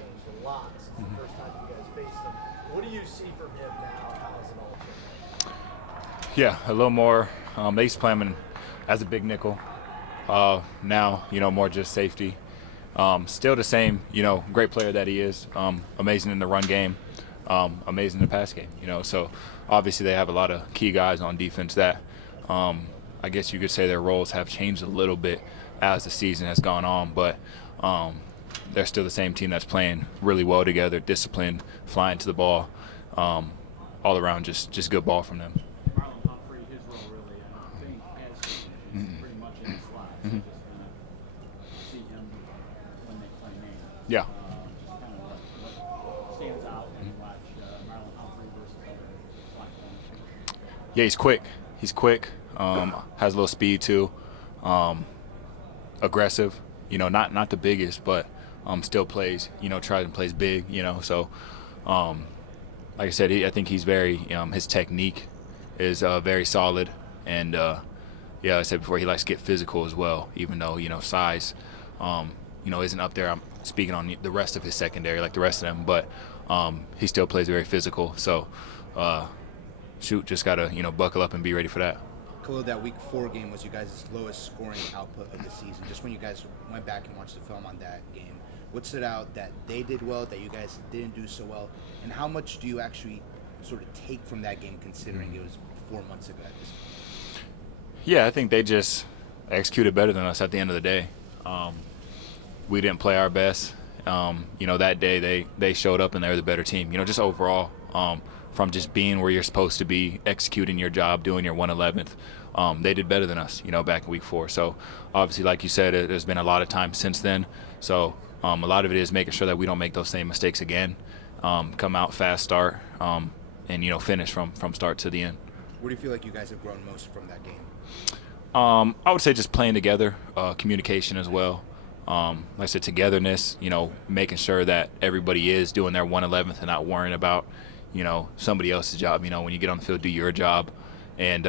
changed a lot since the first time you guys faced him. What do you see from him now? How has it all changed? Yeah, a little more. They used to play him as a big nickel. Now, more just safety. Still the same, great player that he is. Amazing in the run game, amazing in the pass game. So obviously they have a lot of key guys on defense that I guess you could say their roles have changed a little bit as the season has gone on, but they're still the same team that's playing really well together, disciplined, flying to the ball, all around just good ball from them. Marlon Humphrey, his role really, I think, has changed pretty much in the slot. So just kind of see him when they play man. Yeah. Just kind of what stands out when you watch Marlon Humphrey versus other slot corners. Yeah, he's quick. He's quick. Has a little speed too. Aggressive. Not the biggest, but still plays. Tries and plays big. So like I said, I think he's very. His technique is very solid, and yeah, I said before, he likes to get physical as well. Even though size, isn't up there. I'm speaking on the rest of his secondary, like the rest of them, but he still plays very physical. So just gotta buckle up and be ready for that. Khalil, that Week 4 game was you guys' lowest scoring output of the season. Just when you guys went back and watched the film on that game, what stood out that they did well, that you guys didn't do so well, and how much do you actually sort of take from that game, considering it was 4 months ago at this point? Yeah, I think they just executed better than us at the end of the day. We didn't play our best. That day they showed up and they were the better team. Just overall, from just being where you're supposed to be, executing your job, doing your 111th, they did better than us, back in Week 4. So obviously, like you said, there's been a lot of time since then. So a lot of it is making sure that we don't make those same mistakes again. Come out fast, start, and finish from start to the end. Where do you feel like you guys have grown most from that game? I would say just playing together, communication as well. Like I said, togetherness, making sure that everybody is doing their 111th and not worrying about, somebody else's job. When you get on the field, do your job. And,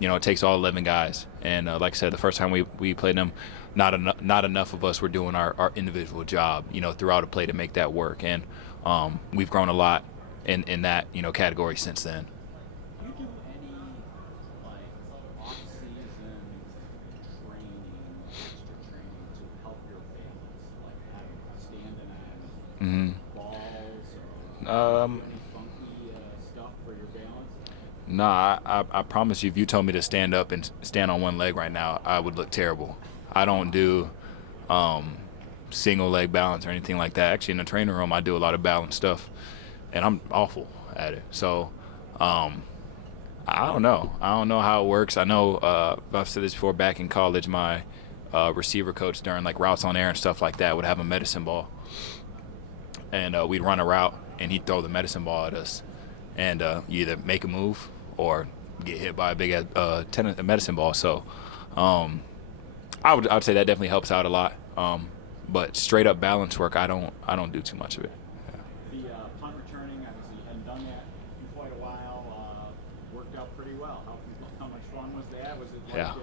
it takes all 11 guys. And like I said, the first time we played them, not enough of us were doing our individual job, throughout a play to make that work. And we've grown a lot in that, category since then. Do you do any off-season training, extra training to help your balance, like having standing on balls or any funky stuff for your balance? Nah, I promise you, if you told me to stand up and stand on one leg right now, I would look terrible. I don't do single leg balance or anything like that. Actually, in the training room, I do a lot of balance stuff, and I'm awful at it. So I don't know. I don't know how it works. I know I've said this before. Back in college, my receiver coach during like routes on air and stuff like that would have a medicine ball, and we'd run a route, and he'd throw the medicine ball at us, and you either make a move or get hit by a big medicine ball. So I would say that definitely helps out a lot. But straight up balance work, I don't do too much of it. The punt returning, obviously you hadn't done that in quite a while. Worked out pretty well. How much fun was that? Was it Yeah.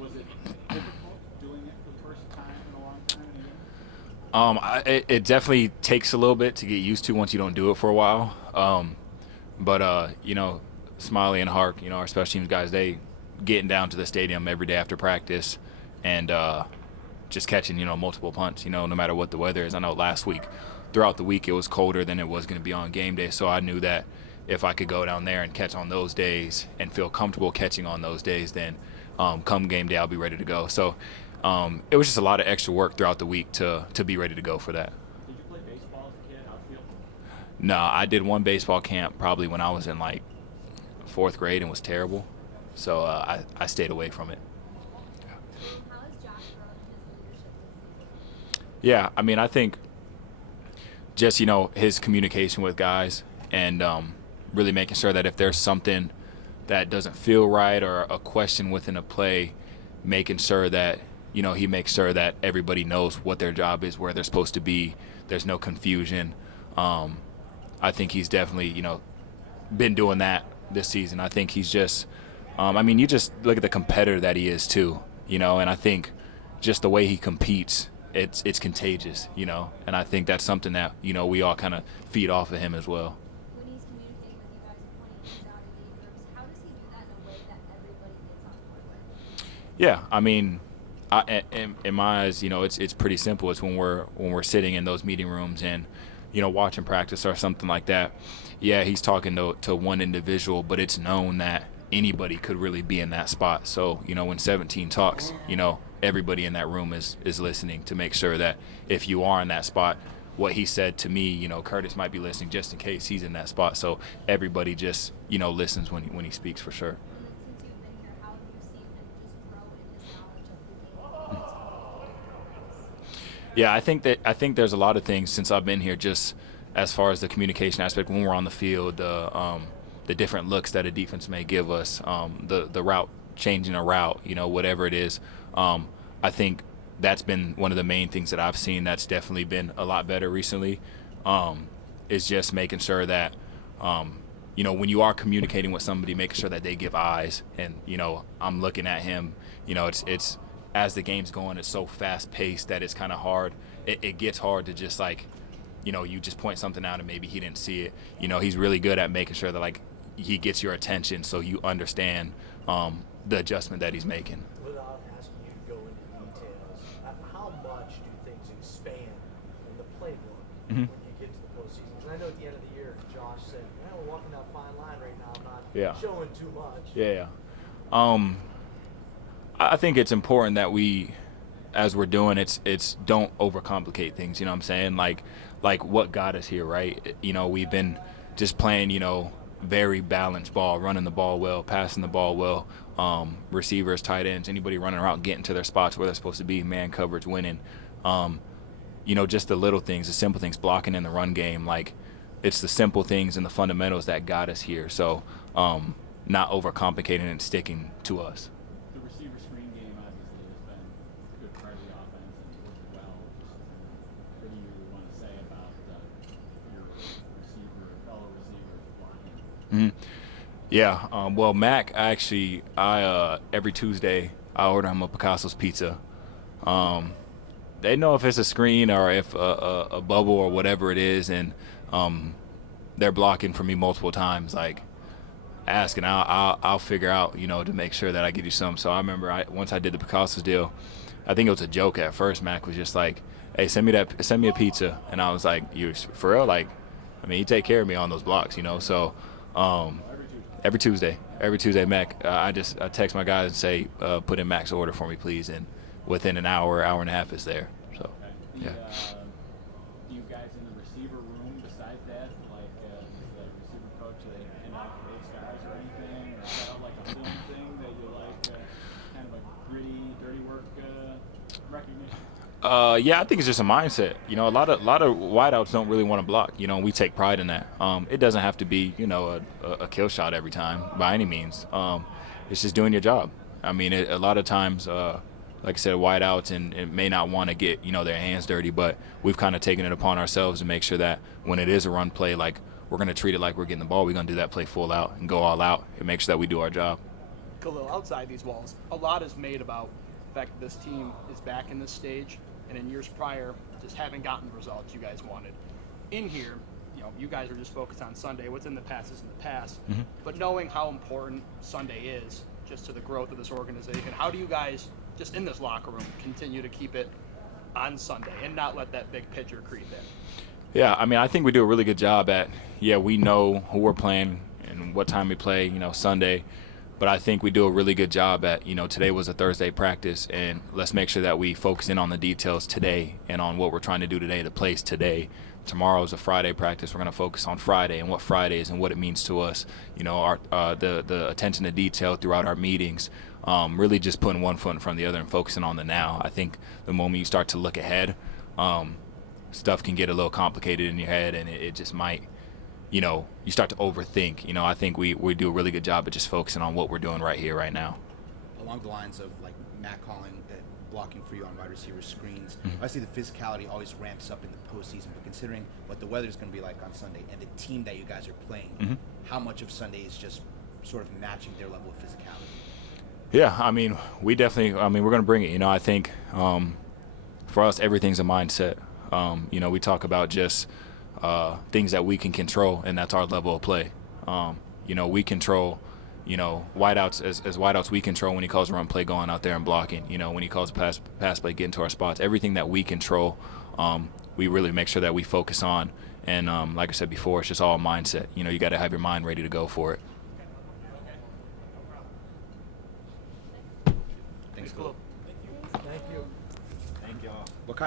Was it difficult doing it for the first time in a long time? It definitely takes a little bit to get used to once you don't do it for a while. But Smiley and Hark, our special teams guys, they getting down to the stadium every day after practice and just catching, multiple punts, no matter what the weather is. I know last week, throughout the week, it was colder than it was going to be on game day. So I knew that if I could go down there and catch on those days and feel comfortable catching on those days, then come game day, I'll be ready to go. So it was just a lot of extra work throughout the week to be ready to go for that. Did you play baseball as a kid? Outfield? No, I did one baseball camp probably when I was in like 4th grade and was terrible. So I stayed away from it. How has Josh grown in his leadership this season? Yeah, I think just, his communication with guys and really making sure that if there's something that doesn't feel right or a question within a play, making sure that, he makes sure that everybody knows what their job is, where they're supposed to be. There's no confusion. I think he's definitely, been doing that this season. I think he's just, you just look at the competitor that he is too, and I think just the way he competes it's contagious, you know, and I think that's something that, you know, we all kind of feed off of him as well. When he's communicating with you guys and pointing things out in meeting rooms, how does he do that in a way that everybody gets on board with? Yeah, I mean, in my eyes, you know, it's pretty simple. It's when we're sitting in those meeting rooms and, you know, watching practice or something like that. Yeah, he's talking to one individual, but it's known that anybody could really be in that spot. So, you know, when 17 talks, you know, everybody in that room is listening to make sure that if you are in that spot, what he said to me, you know, Curtis might be listening just in case he's in that spot. So everybody just, you know, listens when he speaks for sure. And then since you've been here, how have you seen him just grow in his knowledge of the game? Yeah, I think there's a lot of things since I've been here, just as far as the communication aspect when we're on the field, the different looks that a defense may give us, the route, changing a route, you know, whatever it is. I think that's been one of the main things that I've seen that's definitely been a lot better recently, is just making sure that, you know, when you are communicating with somebody, making sure that they give eyes. And, you know, I'm looking at him, you know, it's as the game's going, it's so fast-paced that it's kind of hard. It gets hard to just, like, you know, you just point something out and maybe he didn't see it. You know, he's really good at making sure that, like, he gets your attention so you understand the adjustment that he's making. Without asking you to go into details, how much do things expand in the playbook when you get to the postseason? Because I know at the end of the year, Josh said, "Yeah, we're walking that fine line right now. I'm not showing too much." Yeah. I think it's important that we, as we're doing, it's don't overcomplicate things. You know what I'm saying? Like what got us here, right? You know, we've been just playing, you know, very balanced ball, running the ball well, passing the ball well, receivers, tight ends, anybody running around, getting to their spots where they're supposed to be, man coverage, winning. You know, just the little things, the simple things, blocking in the run game. Like, it's the simple things and the fundamentals that got us here. So not overcomplicating and sticking to us. The receiver screen game obviously has been a good part of the offense and worked well. Just what do you want to say about your fellow receivers blocking? Yeah, well, Mac, I every Tuesday I order him a Picasso's pizza. They know if it's a screen or if a bubble or whatever it is, and they're blocking for me multiple times. Like, ask and I'll figure out, you know, to make sure that I get you some. So I remember once I did the Picasso's deal, I think it was a joke at first. Mac was just like, "Hey, send me a pizza," and I was like, "You for real?" Like, I mean, you take care of me on those blocks, you know. So every Tuesday, Mac, I text my guys and say, put in Mac's order for me, please, and within an hour and a half it's there. So yeah. Do you guys in the receiver room besides that, like does the receiver coach hand out grade stars or anything, or is that like a film thing that you like, kind of a gritty, dirty work recognition? Yeah, I think it's just a mindset. You know, a lot of wideouts don't really want to block. You know, we take pride in that. It doesn't have to be, you know, a kill shot every time by any means. It's just doing your job. I mean, a lot of times, like I said, wideouts and may not want to get, you know, their hands dirty, but we've kind of taken it upon ourselves to make sure that when it is a run play, like, we're going to treat it like we're getting the ball. We're going to do that play full out and go all out and make sure that we do our job. Khalil, outside these walls, a lot is made about the fact that this team is back in this stage, and in years prior, just haven't gotten the results you guys wanted. In here, you know, you guys are just focused on Sunday. What's in the past is in the past. But knowing how important Sunday is just to the growth of this organization, how do you guys, just in this locker room, continue to keep it on Sunday and not let that big picture creep in? Yeah, I mean, I think we do a really good job at, we know who we're playing and what time we play, you know, Sunday. But I think we do a really good job at, you know, today was a Thursday practice, and let's make sure that we focus in on the details today and on what we're trying to do today, the plays today. Tomorrow is a Friday practice. We're going to focus on Friday and what Friday is and what it means to us. You know, the attention to detail throughout our meetings, really just putting one foot in front of the other and focusing on the now. I think the moment you start to look ahead, stuff can get a little complicated in your head, and it just might, you know, you start to overthink. You know, I think we do a really good job at just focusing on what we're doing right here, right now. Along the lines of, like, Matt calling blocking for you on wide receiver screens, obviously the physicality always ramps up in the postseason, but considering what the weather's going to be like on Sunday and the team that you guys are playing, how much of Sunday is just sort of matching their level of physicality? Yeah, I mean, we're going to bring it. You know, I think for us, everything's a mindset. You know, we talk about just things that we can control, and that's our level of play. You know, we control, you know, wideouts as wideouts we control when he calls a run play going out there and blocking. You know, when he calls a pass play getting to our spots. Everything that we control, we really make sure that we focus on. And like I said before, it's just all mindset. You know, you got to have your mind ready to go for it.